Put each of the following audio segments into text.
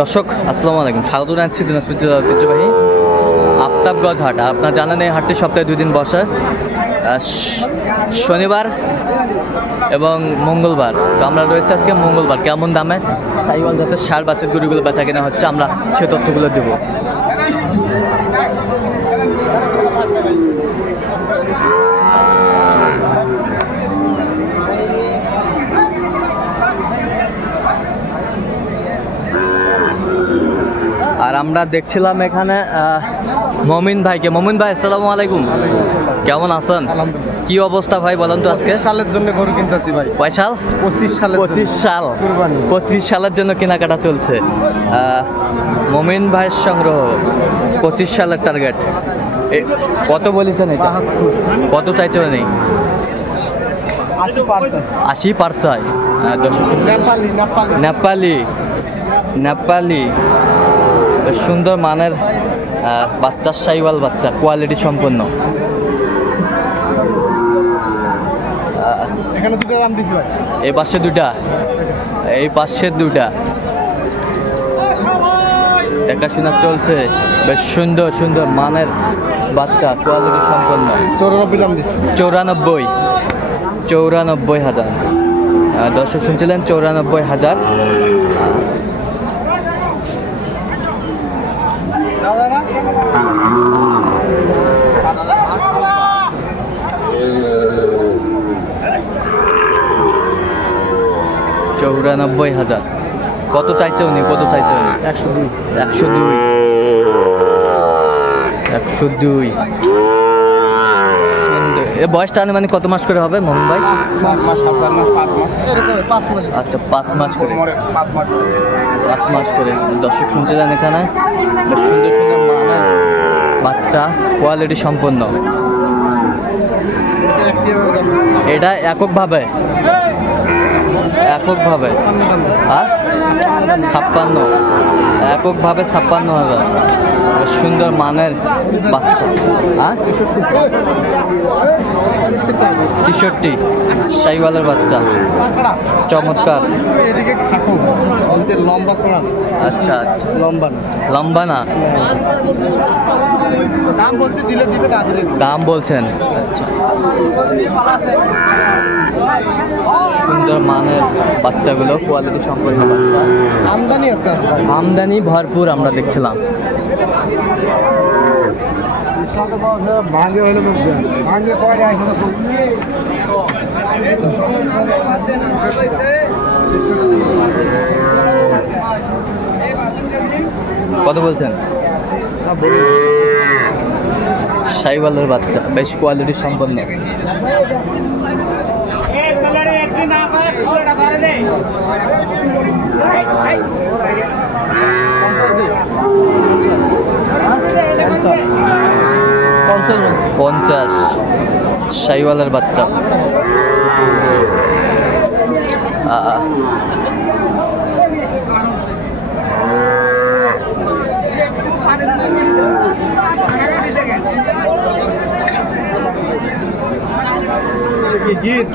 দর্শক আসসালামু আলাইকুম, স্বাগত জানাচ্ছি দিনাজপুর জেলার ঐতিহ্যবাহী আফতাবগঞ্জ হাট। আপনারা জানেন এই হাটটি সপ্তাহে 2 দিন বসে, শনিবার এবং মঙ্গলবার। তো আমরা রয়েছে আজকে মঙ্গলবার। কেমন দামে সাইওয়াল জাতের ষাঁড় বাছুর গরুগুলো বেচা কেনা হচ্ছে আমরা সেই তথ্যগুলো দেবো। আর আমরা দেখছিলাম এখানে মমিন ভাইকে। মমিন ভাই আসসালামু আলাইকুম, কেমন আছেন? কি অবস্থা ভাই বলেন তো? আজকে সালের জন্য গরু কিনতেছি ভাই। কয় সাল? 25 সাল। 25 সালের জন্য কেনাকাটা চলছে। মমিন ভাইয়ের সংগ্রহ 25 সালের টার্গেট। কত বলেছেন এটা? কত চাইছে উনি? 80%। নেপালি সুন্দর মানের বাচ্চা, সাইওয়াল বাচ্চা, কোয়ালিটি সম্পন্ন। এই পাশে দুটা, এই পাশে দুটা দেখাশোনা চলছে। বেশ সুন্দর সুন্দর মানের বাচ্চা, কোয়ালিটি সম্পন্ন। 94,000। দর্শক শুনছিলেন 94,000। কত চাইছে উনি? 102। সুন্দর। এ বয়সটা মানে কত মাস করে হবে মোহন ভাই? 5 মাস। আচ্ছা, 5 মাস করে। 5 মাস করে। দর্শক শুনছিলেন এখানে বেশ সুন্দর সুন্দর মানের বাচ্চা, কোয়ালিটি সম্পন্ন। এটা এককভাবে 56, এককভাবে 56,000। সুন্দর মানের বাচ্চা। 63 সাইওয়ালের বাচ্চা, চমৎকার। আচ্ছা, লম্বা না, দাম বলছেন। আচ্ছা, সুন্দর মানের বাচ্চাগুলো, কোয়ালিটি সম্পন্ন বাচ্চা। আমদানি ভরপুর আমরা দেখছিলাম। কত বলছেন? সাইওয়ালের বাচ্চা, বেশ কোয়ালিটি সম্পন্ন। পঞ্চাশ সাইওয়ালের বাচ্চা। গির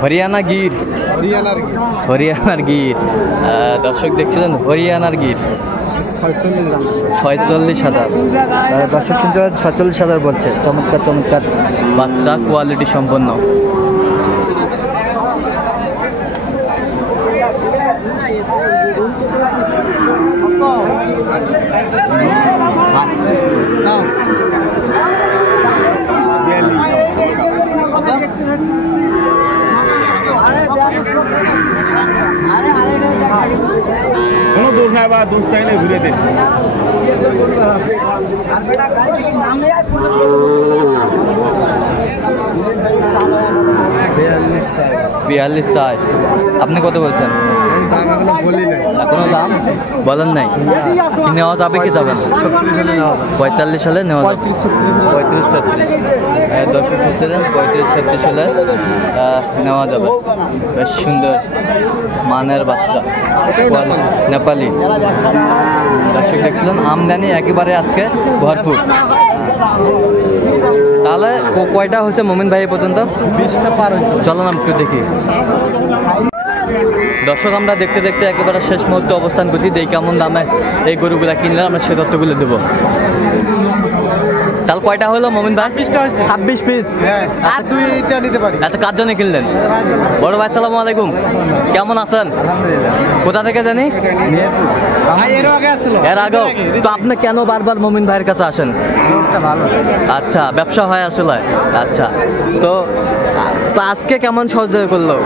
হরিয়ানার গির। দর্শক দেখছিলেন হরিয়ানার গির। 46,000। দর্শক শুনতে 46,000 বলছে। চমৎকার বাচ্চা, কোয়ালিটি সম্পন্ন। ঘুরে দেখ। 42 চাই। আপনি কত বলছেন? এখনো দাম বলেন নাই। নেওয়া যাবে কি যাবে? 45 সালে নেওয়া যাবে। 35-36 দর্শক হচ্ছিলেন 35-36 সালে নেওয়া যাবে। বেশ সুন্দর মানের বাচ্চা, নেপালি। দর্শক দেখছিলেন আমদানি একেবারে আজকে ভরপুর। তাহলে কয়টা হয়েছে মোমিন ভাই এ পর্যন্ত? 20টা পার হয়েছে। চলো না একটু দেখি। দর্শক আমরা দেখতে দেখতে একেবারে শেষ মুহূর্তে অবস্থান করছি, দেখি কেমন দামে এই গরুগুলা কিনলে আমরা সে তথ্যগুলো দেবো। তাহলে কয়টা হলো মোমিন ভাই? 20টা হয়েছে। 26 পিস। হ্যাঁ, আর 2টা নিতে পারি। আচ্ছা, কার জন্য কিনলেন? বড় ভাই আসসালামু আলাইকুম, কেমন আছেন? আলহামদুলিল্লাহ। কোথা থেকে জানি? ভাই এর আগে আসছিল। এর আগেও তো আপনি কেন বারবার মোমিন ভাইয়ের কাছে আসেন? লোকটা ভালো। আচ্ছা, ব্যবসা হয় আসলে। আচ্ছা, তো তো আজকে কেমন সহযোগিতা করলো?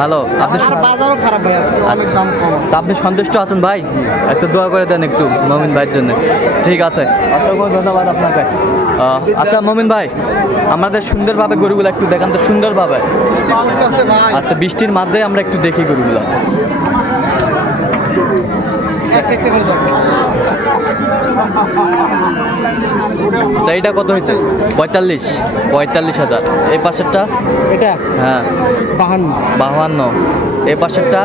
ভালো। আপনি আর বাজারও খারাপ ভাই আছে, অনেক দাম কম। তা আপনি সন্তুষ্ট আছেন ভাই? একটু দোয়া করে দেন একটু মমিন ভাইয়ের জন্য। ঠিক আছে, অসংখ্য ধন্যবাদ আপনাকে। আচ্ছা মমিন ভাই, আমাদের সুন্দরভাবে গরুগুলো একটু দেখান তো, সুন্দরভাবে। বৃষ্টি পড়তেছে ভাই। আচ্ছা, বৃষ্টির মাঝে আমরা একটু দেখি গরুগুলো। একটা করে দাও। আচ্ছা, এইটা কত হয়েছে? 45,000। এই পাশেরটা? এটা হ্যাঁ 52। 52। এই পাশেরটা?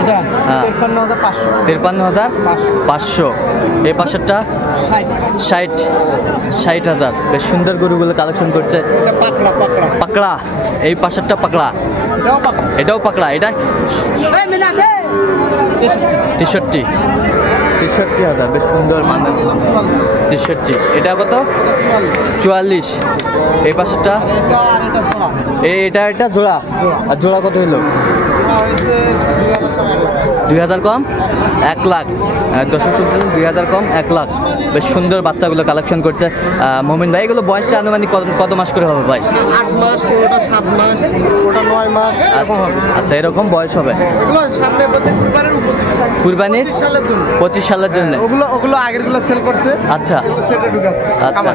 এটা হ্যাঁ 53,500। 53,500। এই পাশেরটা? 60। 60,000। বেশ সুন্দর গরুগুলো কালেকশন করছে। এটা পাকড়া। পাকড়া। এই পাশেরটা পাকড়া। এটাও পাকড়া। এটাও পাকড়া। এটা 63,000। বেশ সুন্দর মানে 63। এটা কত? 44। এই পাশেরটা? এটা জোড়া। আর জোড়া কত হইলো? 2,000 কম 1 লাখ। দর্শক শুনছিলেন, 2,000 কম 1 লাখ। বেশ সুন্দর বাচ্চাগুলো কালেকশন করছে মমিন ভাই। এগুলো বয়সটা আনুমানিক কত মাস করে হবে ভাই? 8 মাস, ওটা 7 মাস, ওটা 9 মাস। আচ্ছা, এরকম বয়স হবে। এগুলো সামনে প্রতি কুরবানির উপস্থিত থাকে। কুরবানির 25 সালের জন্য। ওগুলো আগেরগুলো সেল করছে। আচ্ছা সেটা ঢুকাচ্ছে। আচ্ছা,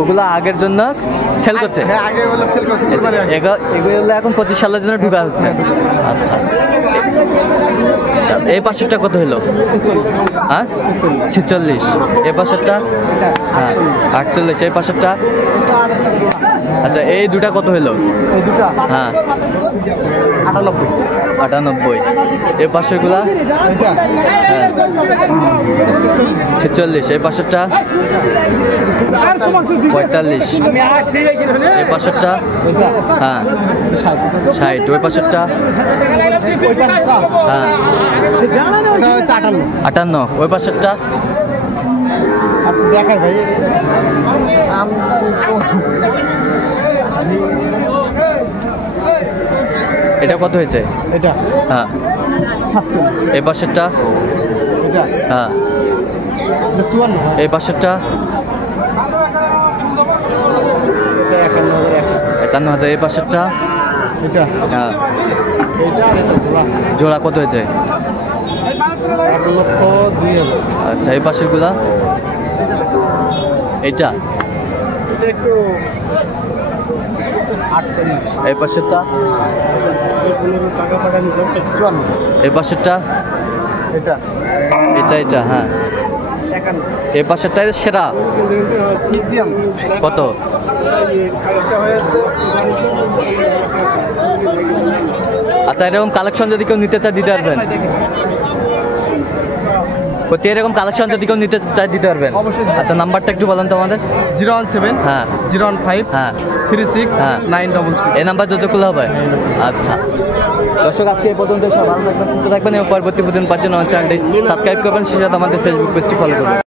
ওগুলো আগের জন্য সেল করছে। হ্যাঁ, আগে ওগুলো সেল করছে কুরবানি আগে। এগুলো এখন 25 সালের জন্য ঢুকা হচ্ছে। আচ্ছা, এই পাশেরটা কত হলো? হ্যাঁ 46। এই পাশেরটা? হ্যাঁ 48। এই পাশেরটা? আচ্ছা, এই দুটা কত হলো? এই দুটো হ্যাঁ 98। 98। এই পাশেরগুলা? এটা হ্যাঁ 46। এই পাশেরটা? 45। এই পাশেরটা? হ্যাঁ 60। ওই পাশেরটা? হ্যাঁ 58। ওই পাশেরটা? আচ্ছা দেখাই ভাই। এটা কত হয়েছে? এটা হ্যাঁ 47। এই পাশেরটা? এটা হ্যাঁ 54। এই পাশেরটা? 51,000। এই পাশেরটা? এটা হ্যাঁ এটা আর এটা জোড়া কত হয়েছে? 1,02,000। আচ্ছা, এই পাশেরগুলা? এইটা? এটা একটু 48। এই পাশেরটা? 54। এই পাশেরটা? এটা এটা হ্যাঁ 51। এই পাশেরটা সেরা। মিউজিয়াম কত? এটা হয়েছে আচ্ছা, এরকম কালেকশন যদি কেউ নিতে চায় দিতে পারবেন? বলছি, এরকম কালেকশন যদি কেউ নিতে চায় দিতে পারবেন? অবশ্যই। আচ্ছা, নাম্বারটা একটু বলেন তো আমাদের। 017 হ্যাঁ 015 হ্যাঁ 36 হ্যাঁ। 966। এই নাম্বার যত খুলে হবে। আচ্ছা দর্শক, আজকে এই পর্যন্ত। সব ভালো থাকবেন, সুস্থ থাকবেন এবং পরবর্তী প্রতিদিন পাওয়ার জন্য আমার চ্যানেলটি সাবস্ক্রাইব করবেন, সেই সাথে আমাদের ফেসবুক পেজটি ফলো করবেন।